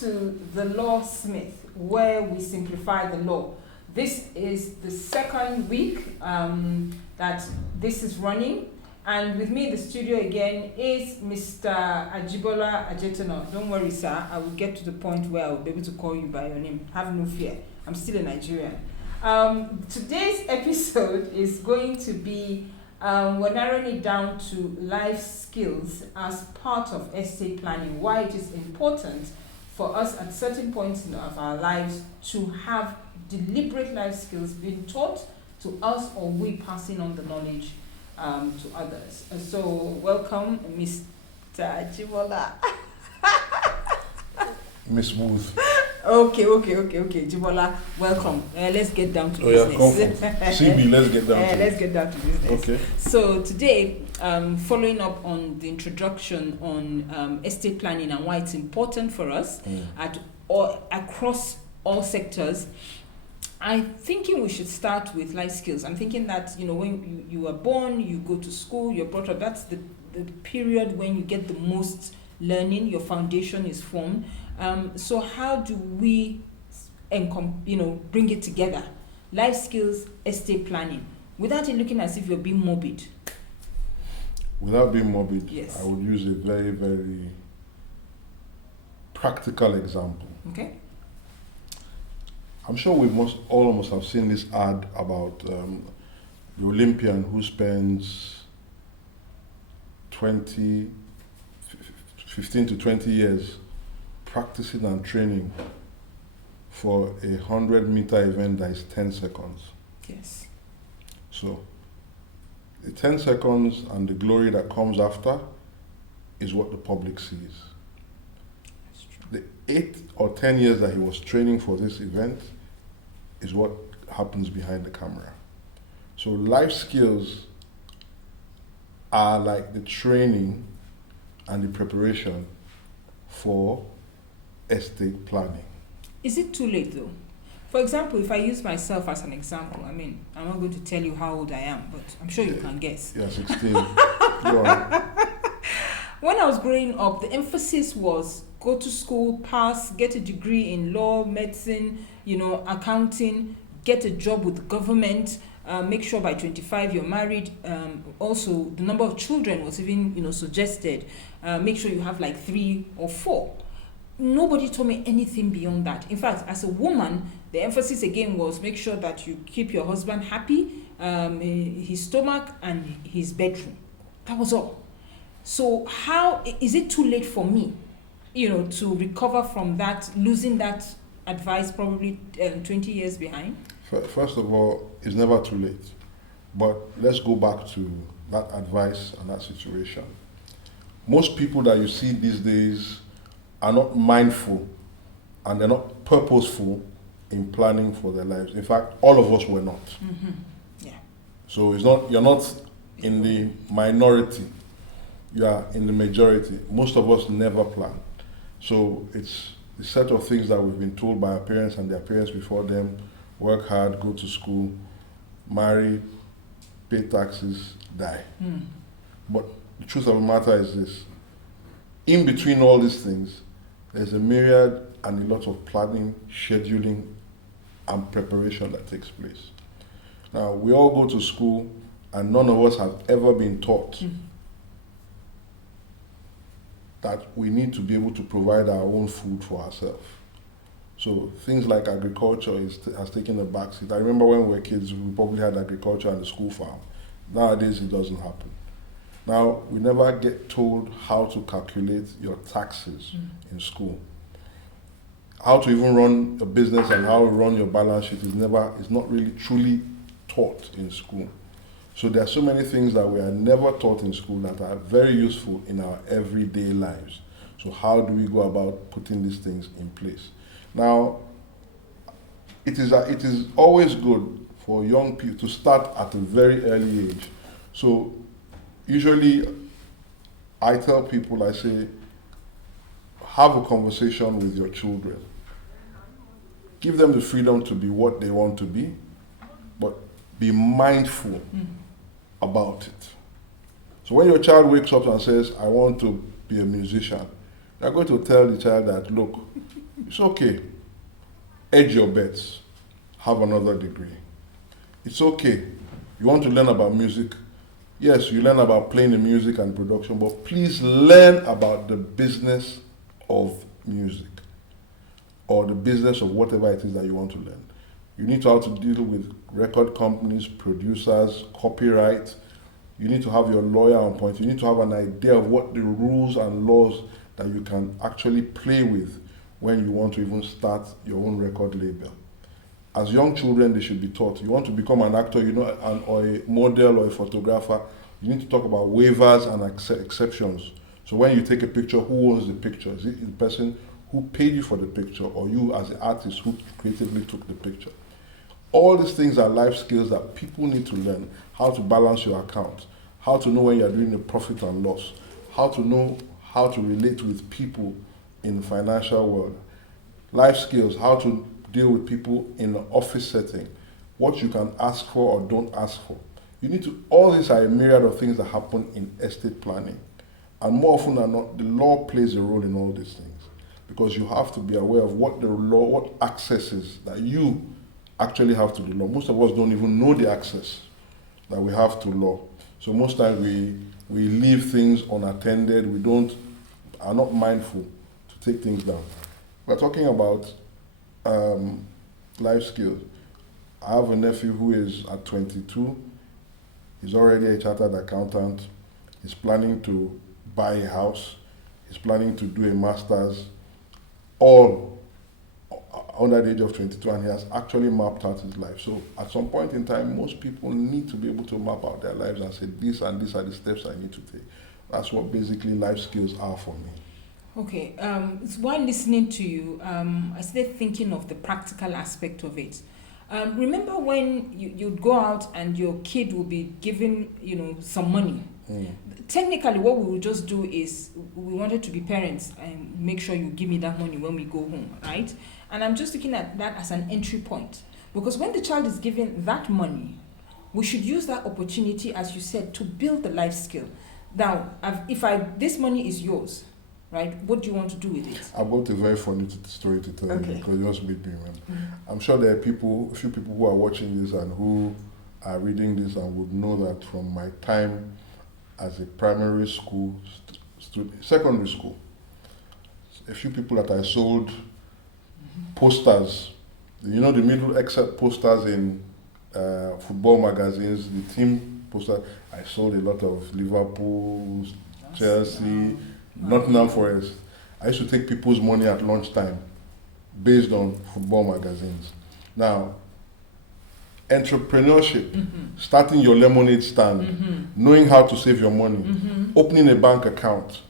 to the Lawsmyth, where we simplify the law. This is the second week that this is running, and with me in the studio again is Mr. Ajibola Ajetono. Don't worry, sir, I will get to the point where I will be able to call you by your name. Have no fear, I'm still a Nigerian. Today's episode is going to be, we're narrowing it down to life skills as part of estate planning, why it is important for us at certain points of our lives to have deliberate life skills being taught to us, or we passing on the knowledge to others. So welcome, Mr. Jibola. Miss Booth. Okay, Jibola, welcome. Let's get down to business. CB, let's get down to let's get down to business. Okay. So today, following up on the introduction on estate planning and why it's important for us across all sectors, I'm thinking we should start with life skills. I'm thinking that, when you are born, you go to school, you're brought up, that's the period when you get the most learning, your foundation is formed. So how do we bring it together? Life skills, estate planning, without it looking as if you're being morbid. Without being morbid, yes. I would use a very, very practical example. Okay. I'm sure all of us have seen this ad about the Olympian who spends 15 to 20 years practicing and training for a 100-meter event that is 10 seconds. Yes. So the 10 seconds and the glory that comes after is what the public sees. The 8 or 10 years that he was training for this event is what happens behind the camera. So life skills are like the training and the preparation for estate planning. Is it too late though? For example, if I use myself as an example, I'm not going to tell you how old I am, but I'm sure you can guess. Yeah, 16. Go on. When I was growing up, the emphasis was go to school, pass, get a degree in law, medicine, accounting, get a job with the government, make sure by 25 you're married. Also, the number of children was even, suggested. Make sure you have like 3 or 4. Nobody told me anything beyond that. In fact, as a woman, the emphasis again was make sure that you keep your husband happy, his stomach and his bedroom. That was all. So how is it too late for me, to recover from that, losing that advice probably 20 years behind? First of all, it's never too late. But let's go back to that advice and that situation. Most people that you see these days are not mindful and they're not purposeful in planning for their lives. In fact, all of us were not. Mm-hmm. Yeah. So you're not in the minority. You are in the majority. Most of us never plan. So it's the set of things that we've been told by our parents and their parents before them: work hard, go to school, marry, pay taxes, die. But the truth of the matter is this: in between all these things, there's a myriad and a lot of planning, scheduling, and preparation that takes place. Now, we all go to school, and none of us have ever been taught that we need to be able to provide our own food for ourselves. So things like agriculture has taken a backseat. I remember when we were kids, we probably had agriculture on the school farm. Nowadays, it doesn't happen. Now, we never get told how to calculate your taxes in school. How to even run a business and how to run your balance sheet is not really truly taught in school. So there are so many things that we are never taught in school that are very useful in our everyday lives. So how do we go about putting these things in place? Now, it is always good for young people to start at a very early age. So usually I tell people, I say, have a conversation with your children. Give them the freedom to be what they want to be, but be mindful about it. So when your child wakes up and says, I want to be a musician, you're going to tell the child that, look, It's okay. Edge your bets. Have another degree. It's okay. You want to learn about music? Yes, you learn about playing the music and production, but please learn about the business of music or the business of whatever it is that you want to learn. You need to have to deal with record companies, producers, copyright. You need to have your lawyer on point. You need to have an idea of what the rules and laws that you can actually play with when you want to even start your own record label. As young children, they should be taught. You want to become an actor, or a model or a photographer, you need to talk about waivers and exceptions. So when you take a picture, who owns the picture? Is it the person who paid you for the picture, or you as the artist who creatively took the picture? All these things are life skills that people need to learn. How to balance your account, how to know when you're doing a profit and loss, how to know how to relate with people in the financial world. Life skills, how to deal with people in an office setting, what you can ask for or don't ask for. You need to, all these are a myriad of things that happen in estate planning. And more often than not, the law plays a role in all these things, because you have to be aware of what the law, what access is that you actually have to the law. Most of us don't even know the access that we have to law. So most times we leave things unattended. Are not mindful to take things down. We're talking about life skills. I have a nephew who is at 22. He's already a chartered accountant. He's planning to buy a house. He's planning to do a master's, all under the age of 22, and he has actually mapped out his life. So at some point in time, most people need to be able to map out their lives and say, this and these are the steps I need to take. That's what basically life skills are for me. Okay, while listening to you, I started thinking of the practical aspect of it. Remember when you'd go out and your kid will be given, some money? Technically, what we would just do is we wanted to be parents and make sure you give me that money when we go home, right? And I'm just looking at that as an entry point. Because when the child is given that money, we should use that opportunity, as you said, to build the life skill. Now, this money is yours, right? What do you want to do with it? I've got a very funny story to tell you, because it just made me remember. Mm-hmm. I'm sure there are a few people who are watching this and who are reading this and would know that from my time as a primary school student, secondary school, a few people that I sold posters, the middle excerpt posters in football magazines, the team poster. I sold a lot of Liverpool, Chelsea, Nottingham Forest. I used to take people's money at lunchtime based on football magazines. Now, entrepreneurship, starting your lemonade stand, knowing how to save your money, opening a bank account,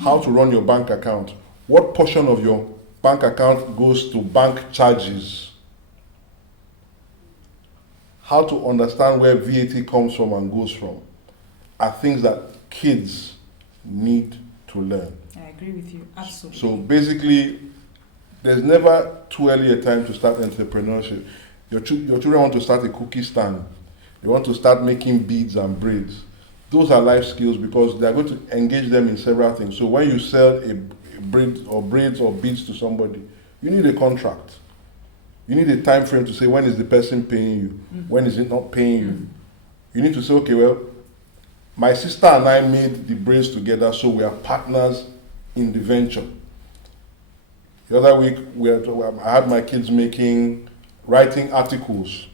how to run your bank account, what portion of your bank account goes to bank charges, how to understand where VAT comes from and goes from, are things that kids need to learn. I agree with you, absolutely. So basically, there's never too early a time to start entrepreneurship. Your children want to start a cookie stand. They want to start making beads and braids. Those are life skills, because they are going to engage them in several things. So when you sell a braids or beads to somebody, you need a contract. You need a time frame to say, when is the person paying you? When is it not paying you? You need to say, okay, well, my sister and I made the braids together, so we are partners in the venture. The other week, I had my kids writing articles.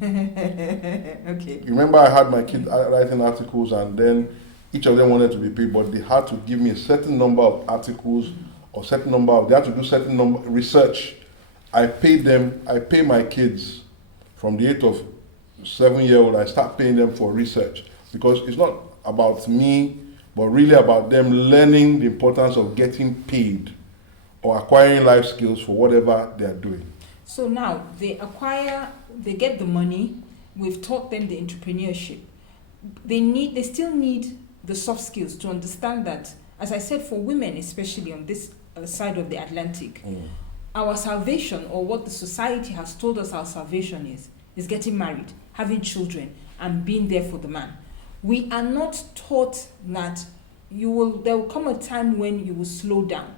Okay. You remember I had my kids writing articles, and then each of them wanted to be paid, but they had to give me a certain number of articles or they had to do certain number research. I pay my kids from the age of 7-year-old, I start paying them for research, because it's not about me, but really about them learning the importance of getting paid or acquiring life skills for whatever they are doing. So now they get the money, we've taught them the entrepreneurship. They still need the soft skills to understand that, as I said, for women, especially on this side of the Atlantic, our salvation, or what the society has told us our salvation is getting married, having children, and being there for the man. We are not taught that there will come a time when you will slow down.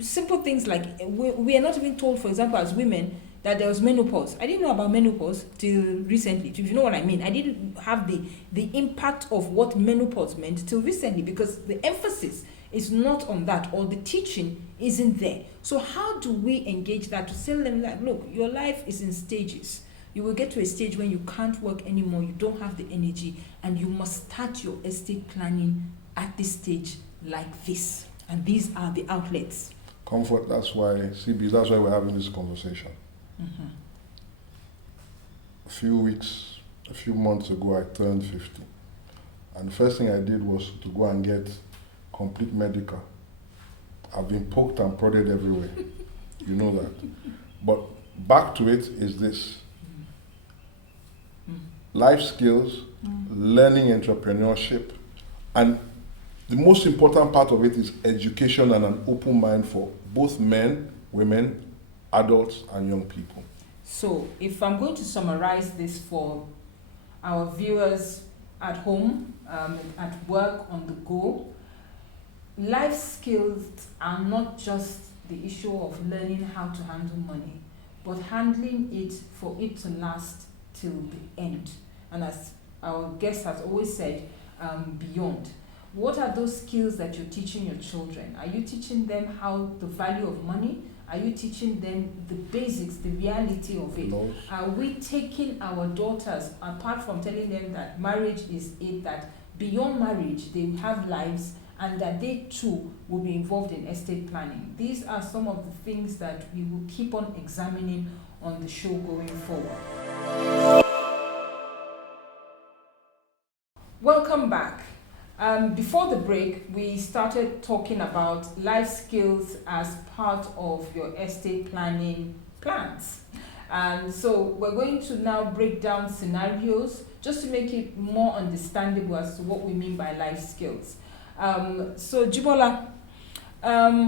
simple things like we are not even told, for example, as women, that there was menopause. I didn't know about menopause till recently. If you know what I mean, I didn't have the impact of what menopause meant till recently, because the emphasis is not on that, or the teaching isn't there. So how do we engage that to tell them that, look, your life is in stages. You will get to a stage when you can't work anymore, you don't have the energy, and you must start your estate planning at this stage like this. And these are the outlets. Comfort, that's why, CB, that's why we're having this conversation. Mm-hmm. A few months ago, I turned 50. And the first thing I did was to go and get complete medical. I've been poked and prodded everywhere. You know that. But back to it is this. Life skills, learning entrepreneurship, and the most important part of it is education and an open mind for both men, women, adults, and young people. So, if I'm going to summarize this for our viewers at home, at work, on the go, life skills are not just the issue of learning how to handle money, but handling it for it to last till the end. And as our guest has always said, beyond. What are those skills that you're teaching your children? Are you teaching them how the value of money? Are you teaching them the basics, the reality of it? No. Are we taking our daughters, apart from telling them that marriage is it, that beyond marriage they have lives, and that they too will be involved in estate planning? These are some of the things that we will keep on examining on the show going forward. Welcome back. Before the break, we started talking about life skills as part of your estate planning plans. And so we're going to now break down scenarios just to make it more understandable as to what we mean by life skills. So Jibola,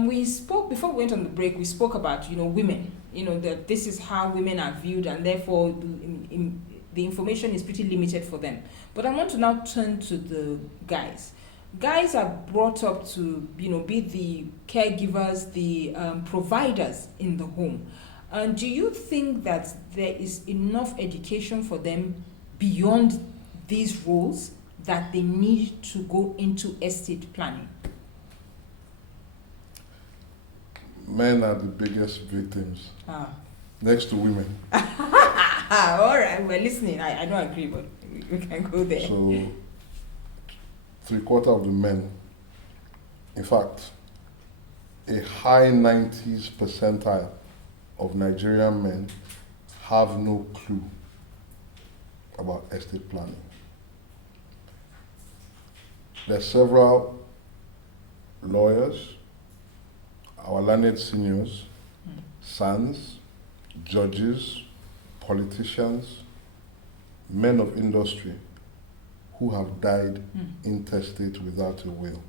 we spoke, before we went on the break, we spoke about, women, that this is how women are viewed, and therefore the information is pretty limited for them. But I want to now turn to the guys. Guys are brought up to, be the caregivers, the providers in the home. And do you think that there is enough education for them beyond these roles that they need to go into estate planning? Men are the biggest victims, next to women. All right, we're listening. I don't agree, but we can go there. So, 3/4 of the men, in fact, a high 90s percentile of Nigerian men have no clue about estate planning. There are several lawyers, our learned seniors, sons, judges, politicians, men of industry who have died intestate without a will.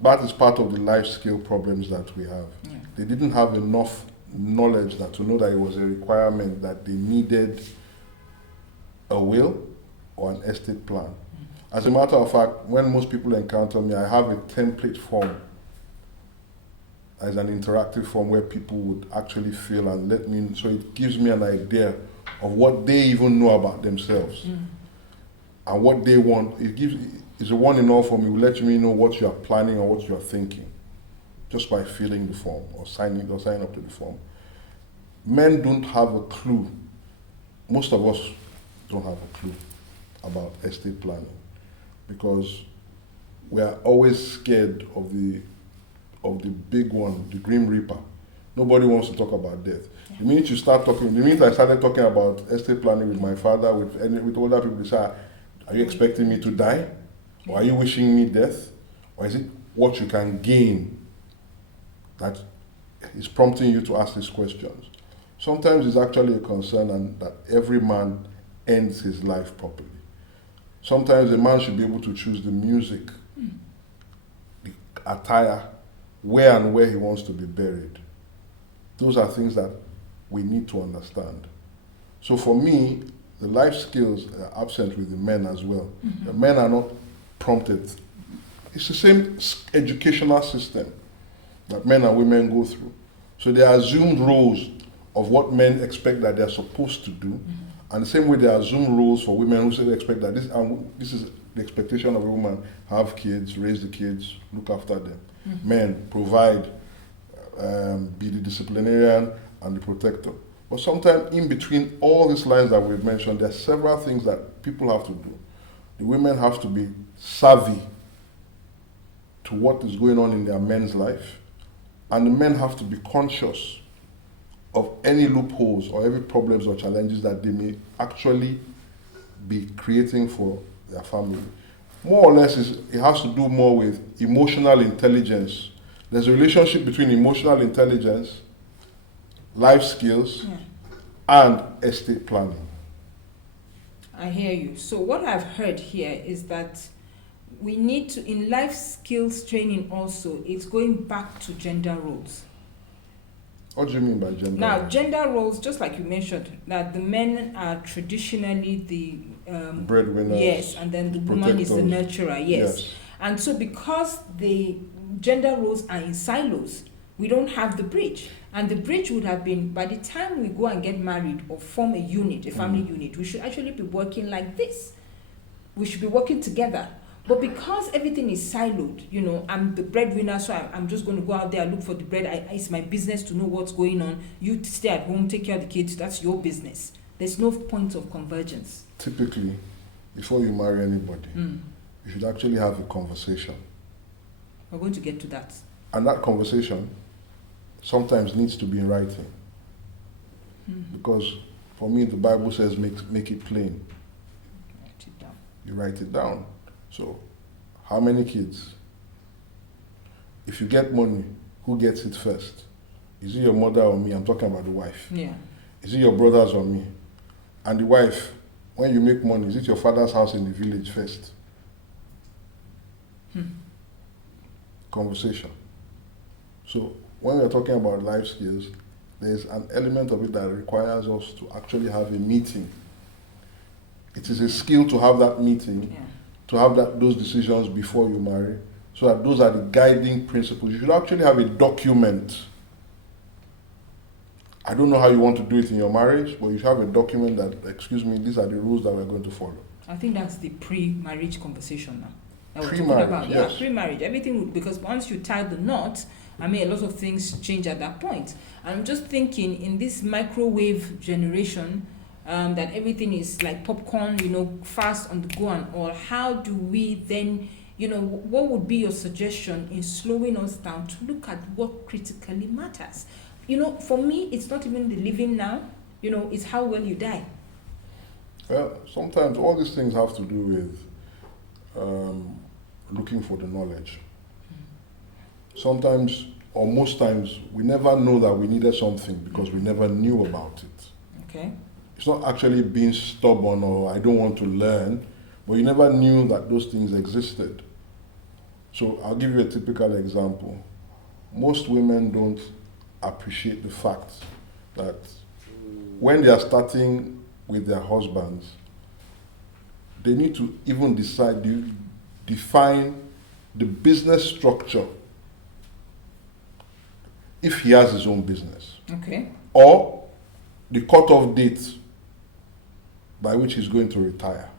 That is part of the life skill problems that we have. Yeah. They didn't have enough knowledge to know that it was a requirement that they needed a will or an estate plan. As a matter of fact, when most people encounter me, I have a template form as an interactive form where people would actually fill and let me, so it gives me an idea of what they even know about themselves and what they want. It's a one in all form. It will let me know what you are planning or what you are thinking just by filling the form or signing up to the form. Men don't have a clue. Most of us don't have a clue about estate planning because we are always scared of the big one, the Grim Reaper. Nobody wants to talk about death. The minute I started talking about estate planning with my father, with older people, they say, are you expecting me to die? Or are you wishing me death? Or is it what you can gain that is prompting you to ask these questions? Sometimes it's actually a concern and that every man ends his life properly. Sometimes a man should be able to choose the music, the attire, where and where he wants to be buried. Those are things that we need to understand. So for me, the life skills are absent with the men as well. The men are not prompted it's the same educational system that men and women go through. So they are assumed roles of what men expect that they are supposed to do, and the same way they assume roles for women who say they expect that this is the expectation of a woman: have kids, raise the kids, look after them. Men provide, be the disciplinarian and the protector. But sometimes in between all these lines that we've mentioned, there are several things that people have to do. The women have to be savvy to what is going on in their men's life, and the men have to be conscious of any loopholes or every problems or challenges that they may actually be creating for their family. More or less, it has to do more with emotional intelligence. There's a relationship between emotional intelligence, life skills, and estate planning. I hear you. So what I've heard here is that we need to, in life skills training also, it's going back to gender roles. What do you mean by gender? Now, gender roles, just like you mentioned, that the men are traditionally the breadwinners. Yes, and then the woman is the nurturer. Yes. And so because the gender roles are in silos, we don't have the bridge. And the bridge would have been, by the time we go and get married or form a unit, a family unit, we should actually be working like this. We should be working together. But because everything is siloed, you know, I'm the breadwinner, so I'm just going to go out there and look for the bread. It's my business to know what's going on. You stay at home, take care of the kids. That's your business. There's no point of convergence. Typically, before you marry anybody, you should actually have a conversation. We're going to get to that. And that conversation sometimes needs to be in writing. Because for me, the Bible says make it plain. Write it down. You write it down. So, how many kids? If you get money, who gets it first? Is it your mother or me? I'm talking about the wife. Yeah. Is it your brothers or me? And the wife, when you make money, is it your father's house in the village first? Conversation. So, when we're talking about life skills, there's an element of it that requires us to actually have a meeting. It is a skill to have that meeting. Yeah. To have those decisions before you marry, so that those are the guiding principles. You should actually have a document. I don't know how you want to do it in your marriage, but you should have a document that, excuse me, these are the rules that we're going to follow. I think that's the pre-marriage conversation now. Pre-marriage, yes. Yeah, pre-marriage. Everything, because once you tie the knot, I mean, a lot of things change at that point. I'm just thinking, in this microwave generation, that everything is like popcorn, you know, fast on the go and all. How do we then, you know, what would be your suggestion in slowing us down to look at what critically matters? You know, for me, it's not even the living now, you know, it's how well you die. Well, sometimes all these things have to do with looking for the knowledge. Sometimes, or most times, we never know that we needed something because we never knew about it. Okay. It's not actually being stubborn or I don't want to learn, but you never knew that those things existed. So I'll give you a typical example. Most women don't appreciate the fact that when they are starting with their husbands, they need to even define the business structure if he has his own business. Okay. Or the cutoff date by which he's going to retire.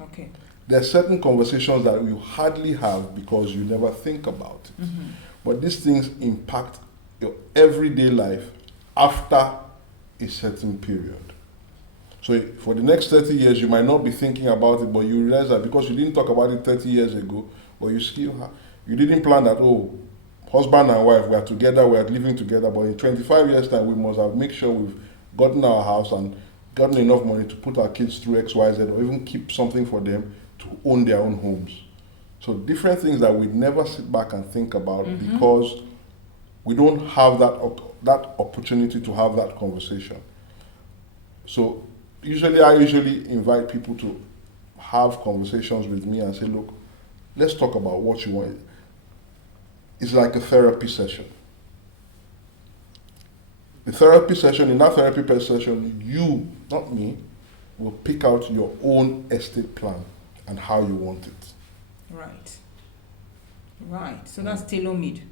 Okay. There are certain conversations that you hardly have because you never think about it. But these things impact your everyday life after a certain period. So for the next 30 years, you might not be thinking about it, but you realize that because you didn't talk about it 30 years ago, but you didn't plan that, husband and wife, we are together, we are living together, but in 25 years' time, we must have made sure we've gotten our house and gotten enough money to put our kids through XYZ or even keep something for them to own their own homes. So different things that we never sit back and think about because we don't have that opportunity to have that conversation. So I usually invite people to have conversations with me and say, look, let's talk about what you want. It's like a therapy session. In that therapy session, you, not me, will pick out your own estate plan and how you want it. Right. Right. So that's tailor-made.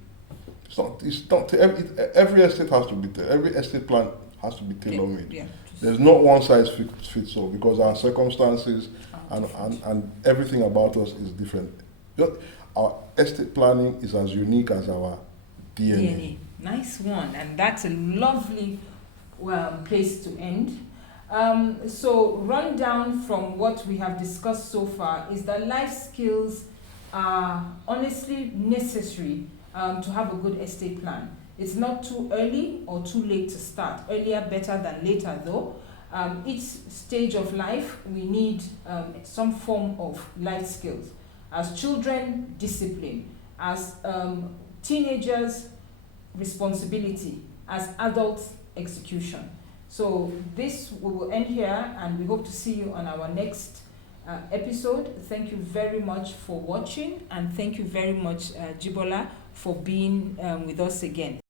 It's not every estate has to be every estate plan has to be tailor-made. Yeah. There's not one size fits all because our circumstances and everything about us is different. Our estate planning is as unique as our DNA. Nice one, and that's a lovely place to end. So, rundown from what we have discussed so far is that life skills are honestly necessary to have a good estate plan. It's not too early or too late to start. Earlier better than later though. Each stage of life we need some form of life skills. As children, discipline. As teenagers, responsibility. As adults, execution. So this we will end here, and we hope to see you on our next episode. Thank you very much for watching, and thank you very much, Jibola, for being with us again.